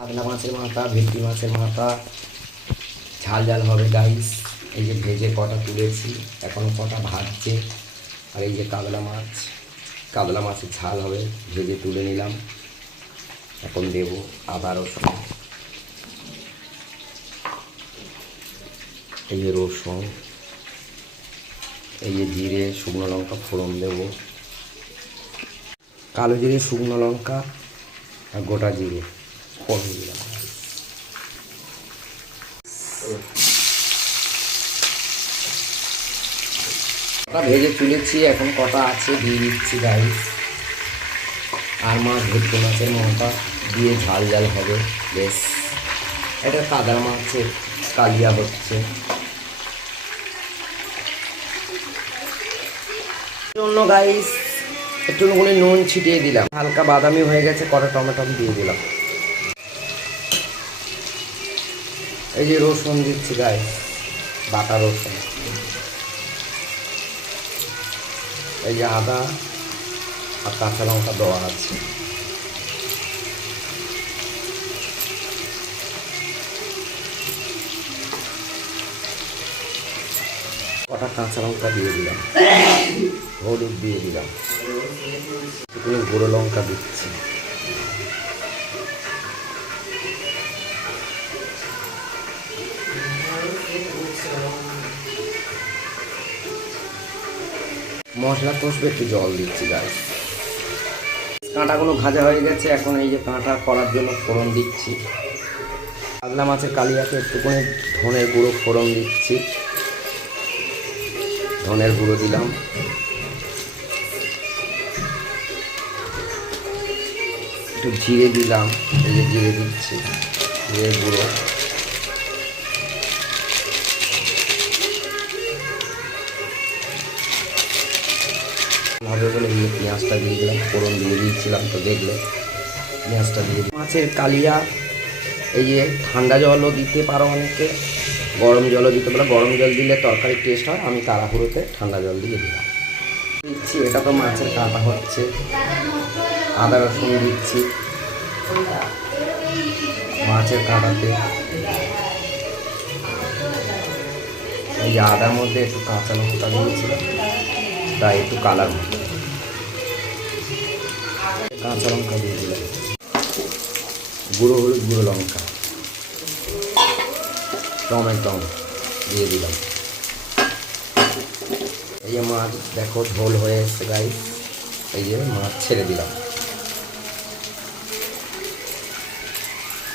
কাতলা মাছের মাথা, ভেটকি মাছের মাথা ঝাল ঝাল হবে গাইস। এই যে ভেজে কটা তুলেছি, এখনও কটা ভাজছে। আর এই যে কাতলা মাছের ঝাল হবে, ভেজে তুলে নিলাম। এখন দেবো আদা রসুন, এই যে রসুন, এই যে জিরে শুকনো লঙ্কা ফোড়ন দেবো, কালো জিরে শুকনো লঙ্কা আর গোটা জিরে ফোড়ন দিলাম। কটা ভেজে তুলেছি, এখন কটা আছে দিয়ে দিচ্ছি গাইস। আর ভেটকি মাছের মাথা দিয়ে ঝাল ঝাল হবে বেশ। এটা কাতলা মাছের কালিয়া হচ্ছে জন্য গাইস। একটু নুন ছিটিয়ে দিলাম, হালকা বাদামি হয়ে গেছে, কটা টমেটো দিয়ে দিলাম। এই যে রসুন দিচ্ছি গাইস, বাটা রসুন, এই যে আদা আর কাঁচা লঙ্কা দেওয়া আছে। কটা কাঁচা লঙ্কা দিয়ে দিলাম, হলুদ দিয়ে দিলাম, একটু গুঁড়ো লঙ্কা দিচ্ছি। মশলা কষবে, একটু জল দিচ্ছি গাইস। কাঁটাগুলো ভাজা হয়ে গেছে, এখন এই যে কাঁটা করার জন্য ফোড়ন দিচ্ছি। কাতলা মাছের কালিয়াতে একটুখানি ধনের গুঁড়ো ফোড়ন দিচ্ছি, ধনের গুঁড়ো দিলাম। একটু জিরে দিলাম, এই যে জিরে দিচ্ছি, জিরে গুঁড়ো। হবে বলে এই পেঁয়াজটা দিয়ে দিলাম, ফোড়ন দিয়ে দিয়েছিলাম তো দেখলে, পেঁয়াজটা দিয়ে দিই। মাছের কালিয়া এই যে ঠান্ডা জলও দিতে পারো অনেকে, গরম জলও দিতে পারো। গরম জল দিলে তরকারির টেস্ট হয়, আমি তাড়াহুড়োতে ঠান্ডা জল দিয়ে দিলাম। দিচ্ছি, এটা তো মাছের কাঁটা হচ্ছে, আদা রসুন দিচ্ছি মাছের কাঁটাতে। এই যে আদার মধ্যে একটু কাঁচা লঙ্কা দিয়েছিলাম, তাই একটু কালার মতো কাঁচা লঙ্কা দিয়ে দিলাম, গুঁড়ো হলুদ, গুঁড়ো লঙ্কা, টমেটো দিয়ে দিলাম। এই যে মাছ দেখো ঝোল হয়ে এসছে গাইস, এই যে মাছ ছেড়ে দিলাম।